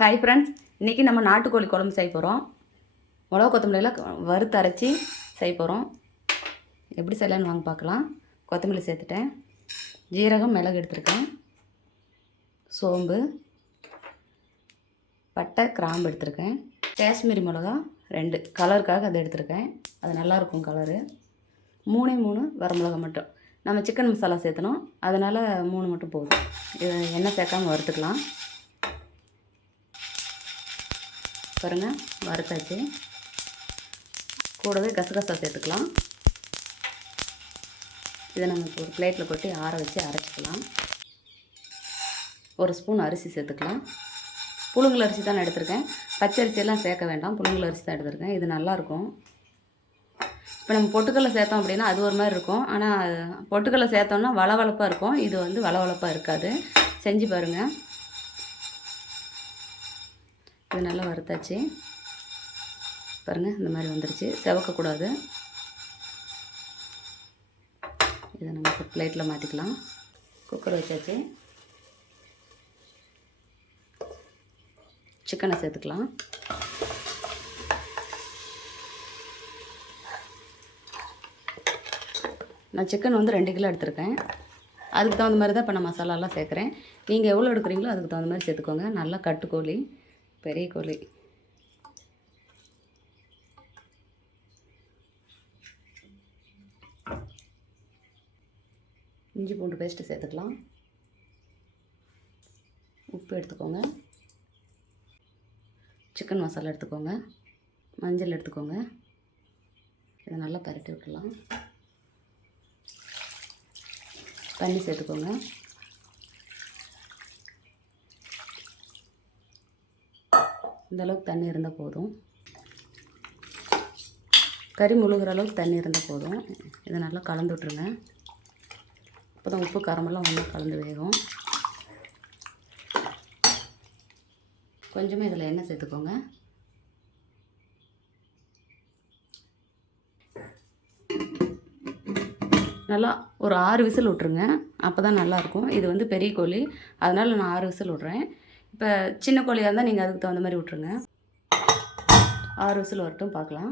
Hi friends, இன்றைக்கி நம்ம நாட்டுக்கோழி குழம்பு செய்ய போகிறோம். மிளகா கொத்தமல்லியெல்லாம் வறுத்து அரைச்சி செய்ய போகிறோம். எப்படி செய்யலான்னு வாங்க பார்க்கலாம். கொத்தமல்லி சேர்த்துட்டேன், ஜீரகம், மிளகு எடுத்துருக்கேன், சோம்பு, பட்டை, கிராம்பு எடுத்துருக்கேன், காஷ்மீரி மிளகா 2 கலருக்காக அதை எடுத்துருக்கேன். அது நல்லாயிருக்கும் கலரு. 3 வரமிளகா மட்டும். நம்ம சிக்கன் மசாலா சேர்த்தணும், அதனால் 3 மட்டும் போதும். இது எண்ணெய் சேர்க்காமல் வறுத்துக்கலாம். பாருங்கள், வறுத்தாச்சு. கூடவே கசகசா சேர்த்துக்கலாம். இதை நம்ம ஒரு பிளேட்டில் கொட்டி ஆற வச்சு அரைச்சிக்கலாம். 1 ஸ்பூன் அரிசி சேர்த்துக்கலாம். புழுங்கல் அரிசி தான் எடுத்திருக்கேன், பச்சை அரிசியெல்லாம் சேர்க்க வேண்டாம். புழுங்கல் அரிசி தான் எடுத்திருக்கேன். இது நல்லாயிருக்கும். இப்போ நம்ம பொட்டுக்கடலை சேர்த்தோம் அப்படின்னா அது ஒரு மாதிரி இருக்கும். ஆனால் பொட்டுக்கடலை சேர்த்தோம்னா வளவளப்பாக இருக்கும். இது வந்து வளவளப்பாக இருக்காது. செஞ்சு பாருங்கள். இது நல்லா வறுத்தாச்சு. பாருங்கள், இந்த மாதிரி வந்துருச்சு. செவக்கக்கூடாது. இதை நம்ம பிளேட்டில் மாற்றிக்கலாம். குக்கர் வச்சாச்சு. சிக்கனை சேர்த்துக்கலாம். நான் சிக்கன் வந்து 2 கிலோ எடுத்திருக்கேன். அதுக்கு தகுந்த மாதிரி தான் இப்போ நான் மசாலாலாம் சேர்க்குறேன். நீங்கள் எவ்வளோ எடுக்கிறீங்களோ அதுக்கு தகுந்த மாதிரி சேர்த்துக்கோங்க. நல்லா கட்டுக்கோழி, பெரிய கோழி. இஞ்சி பூண்டு பேஸ்ட்டு சேர்த்துக்கலாம். உப்பு எடுத்துக்கோங்க. சிக்கன் மசாலா எடுத்துக்கோங்க. மஞ்சள் எடுத்துக்கோங்க. இதை நல்லா பரட்டி விட்டுலாம். தண்ணி சேர்த்துக்கோங்க. இந்த அளவுக்கு தண்ணி இருந்தால் போதும். கறி முழுகிற அளவுக்கு தண்ணி இருந்தால் போதும். இதை நல்லா கலந்து விட்ருங்க. அப்போ தான் உப்பு காரமெல்லாம் ஒன்றா கலந்து வேகும். கொஞ்சமாக இதில் எண்ணெய் சேர்த்துக்கோங்க. நல்லா ஒரு 6 விசில் விட்ருங்க. அப்போ தான் நல்லாயிருக்கும். இது வந்து பெரிய கோழி, அதனால் நான் 6 விசில் விட்றேன். இப்போ சின்ன கோழியாக இருந்தால் நீங்கள் அதுக்கு தகுந்த மாதிரி விட்ருங்க. 6 விசில் வரட்டும், பார்க்கலாம்.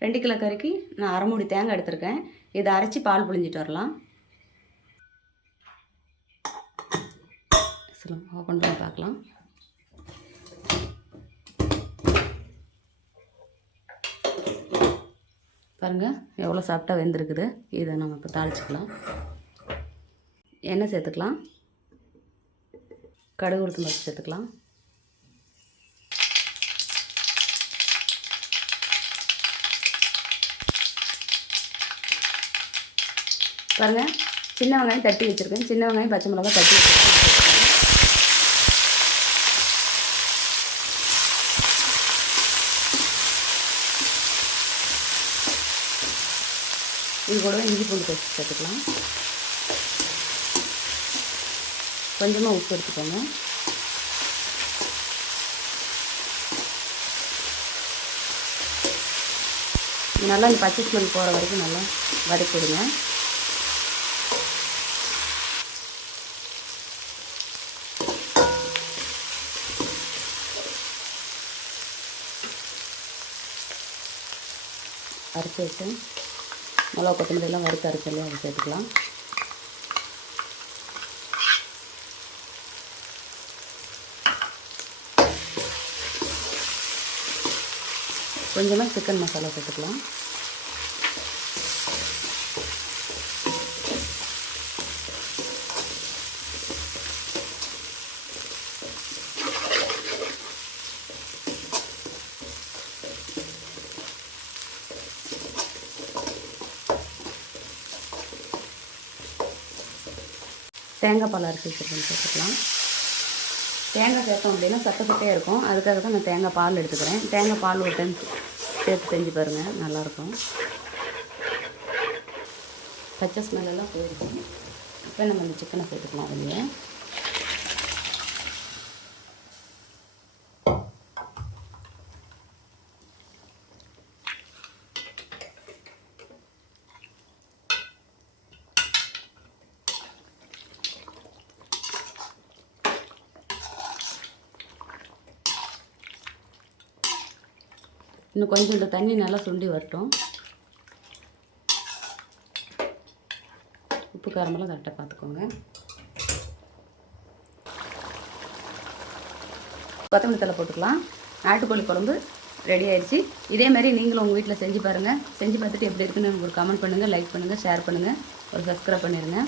2 கிலோ கறிக்கு நான் 1/2 மூடி தேங்காய் எடுத்திருக்கேன். இதை அரைச்சி பால் புழிஞ்சிட்டு வரலாம். ஓப்பன் பண்ணி பார்க்கலாம். பாருங்கள், எவ்வளோ சாஃப்டாக வெந்திருக்குது. இதை நம்ம இப்போ தாளிச்சிக்கலாம். எண்ணெய் சேர்த்துக்கலாம். கடுகு, உளுத்தம் பருப்பு சேர்த்துக்கலாம். பாருங்கள், சின்ன வெங்காயம் தட்டி வச்சுருக்கேன். சின்ன வெங்காயம், பச்சை மிளகா தட்டி வச்சுருக்கேன். இது கூடவே இஞ்சி பூண்டு பேஸ்ட் சேர்த்துக்கலாம். கொஞ்சமாக உப்பு எடுத்துக்கோங்க. நல்லா இந்த பச்சை ஸ்மெல் போகிற வரைக்கும் நல்லா வதக்கி விடுங்க. அரைச்சி வச்சு மிளகா கொத்தமல்லி எல்லாம் வறுத்து அரைச்சலையும் அதை சேர்த்துக்கலாம். கொஞ்சமாக சிக்கன் மசாலா சேர்த்துக்கலாம். தேங்காய் பால் அரைச்சி வச்சுருக்கேன், சேர்த்துக்கலாம். தேங்காய் சேர்த்தோம் அப்படின்னா சட்டையாக இருக்கும். அதுக்காக தான் நான் தேங்காய் பால் எடுத்துக்கிறேன். தேங்காய் பால் ஒரு டைம் சேர்த்து செஞ்சு பாருங்கள், நல்லாயிருக்கும். பச்சை ஸ்மெல்லாம் போயிருக்கும். இப்போ நம்ம இந்த சிக்கனை சேர்த்துக்கலாம். அதுலேயே இன்னும் கொஞ்சம் இந்த தண்ணி நல்லா சுண்டி வரட்டும். உப்பு காரமெல்லாம் கரெக்டாக பார்த்துக்கோங்க. கொத்தமல்லி தழை போட்டுக்கலாம். நாட்டுக்கோழி குழம்பு ரெடி ஆயிடுச்சு. இதே மாதிரி நீங்களும் உங்கள் வீட்டில் செஞ்சு பாருங்கள். செஞ்சு பார்த்துட்டு எப்படி இருக்குன்னு ஒரு கமெண்ட் பண்ணுங்கள், லைக் பண்ணுங்கள், ஷேர் பண்ணுங்கள், ஒரு சப்ஸ்கிரைப் பண்ணிடுங்க.